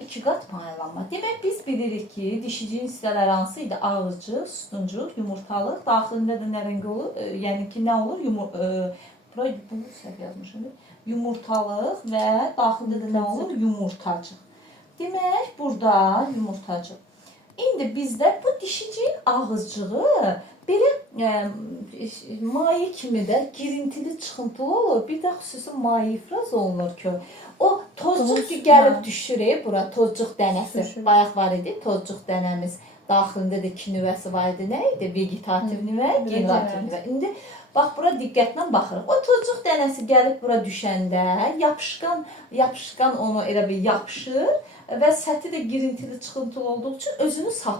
İki qat mayalanma. Demək biz bilirik ki, dişicinin hissələri hansı idi? Ağızcıq, sütuncuq, yumurtalıq. Daxilində də nə rəng olur? Yəni ki, nə olur? Bura bu səhv yazmışım. Yumurtalıq və daxilində də nə olur? Yumurtacıq. Demək, burada yumurtacıq. İndi bizdə bu dişicinin ağızcığı belə maye kimi də girintili, çıxıntılı olur. Bir də xüsusi maye ifraz olunur ki, o tozcuq gəlib düşür bura, tozcuq dənəsi. Bayaq var idi, tozcuq dənəmiz. Daxilində də iki nüvəsi var idi. Nə idi? Vegetativ nüvə, generativ nüvə. İndi bax, bura diqqətlə baxırıq. O tozcuq dənəsi gəlib bura düşəndə yapışqan onu elə bir yapışır və səthi də girintili, çıxıntılı olduğu üçün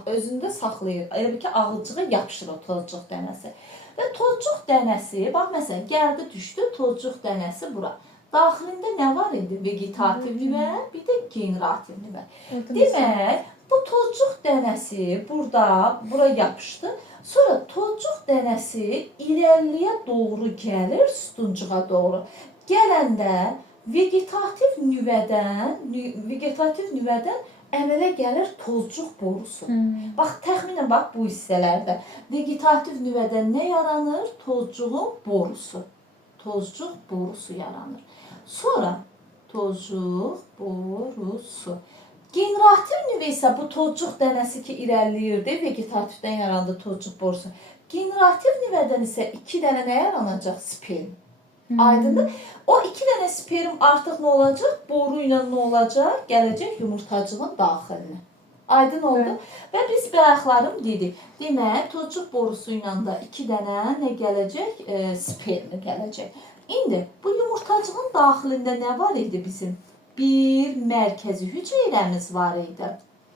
özündə saxlayır. Elə bir ki, ağızcığa yapışır o tozcuq dənəsi. Və tozcuq dənəsi, bax məsələn, gəldi düşdü tozcuq dənəsi bura. Daxilində nə var idi? Vegetativ nüvə, bir də generativ nüvə. Demək, bu tozcuq dənəsi bura yapışdı. Sonra tozcuq dənəsi irəliyə doğru gəlir, sütuncuğa doğru. Gələndə vegetativ nüvədən əmələ gəlir tozcuq borusu. Bax, təxminən bax bu hissələrdə. Vegetativ nüvədən nə yaranır? Tozcuğun borusu. Tozcuq borusu yaranır. Sonra tozcuq borusu. Generativ nüvə isə bu tozcuq dənəsi ki irəliləyirdi, vegetativdən yarandı tozcuq borusu. Generativ nüvədən isə 2 dənə nə yaranacaq? Sperm. Aydındır. O 2 dənə sperm artıq nə olacaq? Boru ilə nə olacaq? Gələcək yumurtacığın daxilinə. Aydın oldu. Və biz bayaqlarım dedik. Demək, tozcuq borusu ilə də 2 dənə nə gələcək? Sperm gələcək. İndi bu yumurtacığın daxilində nə var idi bizim? Bir mərkəzi hüceyrəmiz var idi.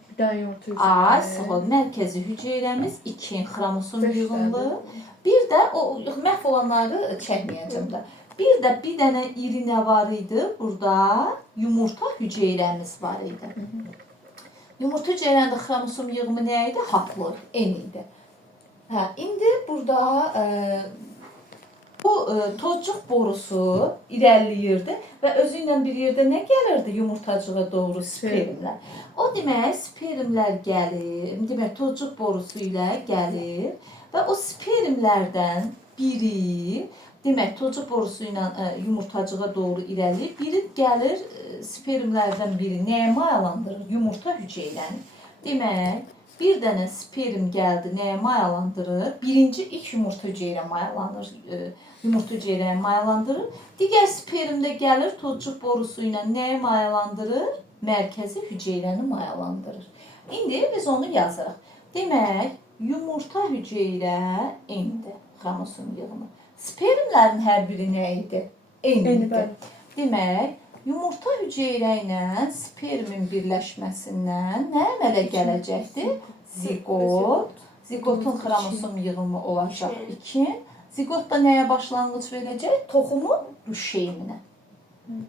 Bir dənə yumurta hüceyrə. Mərkəzi hüceyrəmiz 2 xromosom yığınlı. Bir də o məhv olanları çəkməyəcəm də. Bir dənə iri nə var idi? Burada yumurta hüceyrəmiz var idi. Yumurta hüceyrəndə xromosom yığımı nə idi? Haploid, N idi. İndi burada bu tozcuq borusu irəliləyirdi və özü ilə bir yerdə nə gəlirdi yumurtacığa doğru? Spermlər. O demək, spermlər gəlir, demək, tozcuq borusu ilə gəlir və o spermlərdən biri, demək, tozcuq borusu ilə yumurtacığa doğru irəliləyir, biri gəlir, spermlərdən biri nəyə mayalandırır? Yumurta hüceyrəni. Demək, bir dənə sperm gəldi, nəyə mayalandırır? Birinci ilk yumurta hüceyrə mayalanır. Yumurta hüceyrəni mayalandırır. Digər sperm də gəlir, tozcuq borusu ilə nəyə mayalandırır? Mərkəzi hüceyrəni mayalandırır. İndi biz onu yazırıq. Demək, yumurta hüceyrə N-dir, xromosom yığımı. Spermlərin hər biri nə idi? N-dir. Demək, yumurta hüceyrə ilə spermin birləşməsindən nə əmələ gələcəkdir? Zigot. Zigotun xromosom yığımı olacaq 2. Zigot da nəyə başlanğıc verəcək? Toxumun rüşeyiminə.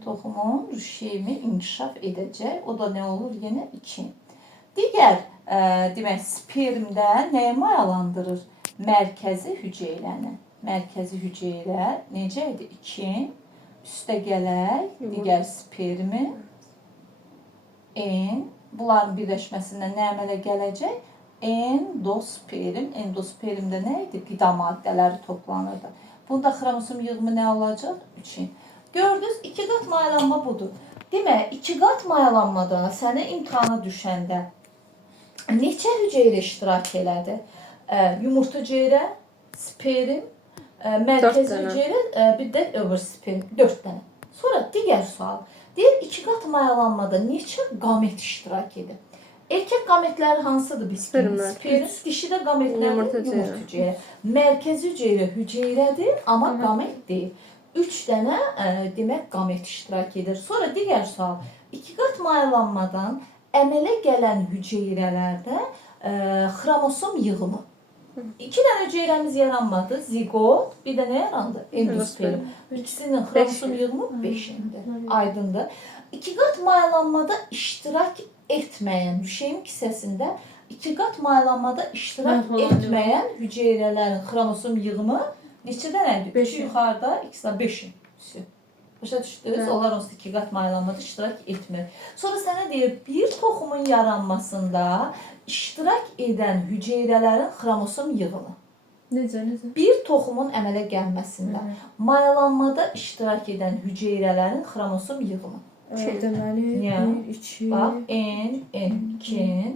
Toxumun rüşeyimi inkişaf edəcək. O da nə olur? Yenə 2. Digər, demək, spermdə nəyə mayalandırır? Mərkəzi hüceyrəni. Mərkəzi hüceyrə necə idi? 2. Üstə gələk, digər spermi, N. Bunların birləşməsindən nə əmələ gələcək? Endosperm. Endospermdə nə idi? Qida maddələri toplanırdı. Bunda xromosom yığımı nə olacaq? 3. Gördünüz, 2 qat mayalanma budur. Demək, 2 qat mayalanmada sənə imtihana düşəndə neçə hüceyrə iştirak elədi? Yumurta hüceyrə, sperm, mərkəzi hüceyrə, bir də öbür sperm. 4 dənə. Sonra digər sual. Deyir, 2 qat mayalanmada neçə qamet iştirak edir? Erkək qametləri hansıdır biz? Sperm. Dişidə qametləri yumurta hüceyrə. Mərkəzi hüceyrə hüceyrədir, amma qamet deyil. 3 dənə demək qamet iştirak edir. Sonra digər sual. 2 qat mayalanmadan əmələ gələn hüceyrələrdə xromosom yığımı. 2 dənə hüceyrəmiz yaranmadı. Zigot, bir dənə yarandı. Endosperm. İkisinin xromosom yığımı 5-dir. Aydındır. 2 qat mayalanmada iştirak etməyən hüceyrə hissəsində 2 qat mayalanmada iştirak etməyən hüceyrələrin xromosom yığımı neçə dənədir? 3 yuxarıda, 2 5. Başa düşdünüz? Bəli. Onlar onsuz 2 qat mayalanmada iştirak etmir. Sonra sənə deyir, bir toxumun yaranmasında iştirak edən hüceyrələrin xromosom yığını. Necə? Bir toxumun əmələ gəlməsində mayalanmada iştirak edən hüceyrələrin xromosom yığını. Deməli, Ya. 1, 2, Bax, N2,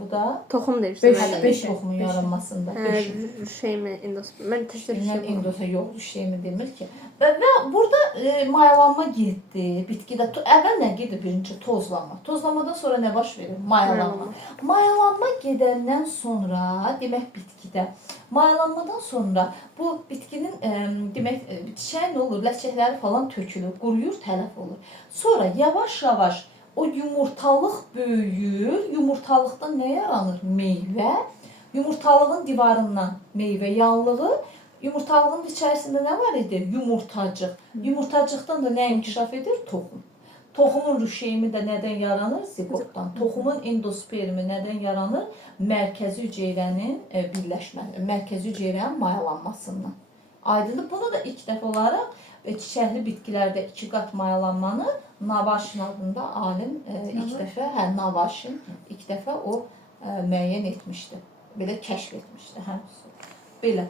bu da Toxum deyirsən. Beş, Məndə. 5 toxumun yaranmasında. Hə, 5. şeymi, endosperm. Mən təkcə Bilmən şey endosa yoxdur, şeymi demir ki. Və burada mayalanma getdi, bitkidə. Əvvəl nə gedir? Birinci tozlanma. Tozlanmadan sonra nə baş verir? Mayalanma. Mayalanma gedəndən sonra, demək bitkidə, mayalanmadan sonra bu bitkinin demək çiçəyi nə olur? Ləçəkləri falan tökülür, quruyur, tələf olur. Sonra yavaş-yavaş o yumurtalıq böyüyür. Yumurtalıqdan nə yaranır? Meyvə. Yumurtalığın divarından meyvə yanlığı. Yumurtalığın içərisində nə var idi? Yumurtacıq. Yumurtacıqdan da nə inkişaf edir? Toxum. Toxumun rüşeymi də nədən yaranır? Zigotdan. Toxumun endospermi nədən yaranır? Mərkəzi hüceyrənin birləşməsi, mərkəzi hüceyrənin mayalanmasından. Aydındır. Bunu da ilk dəfə olaraq çiçəkli bitkilərdə 2 qat mayalanmanı Navaşin adında alim ilk dəfə, Navaşin ilk dəfə o müəyyən etmişdi. Belə kəşf etmişdi. Belə.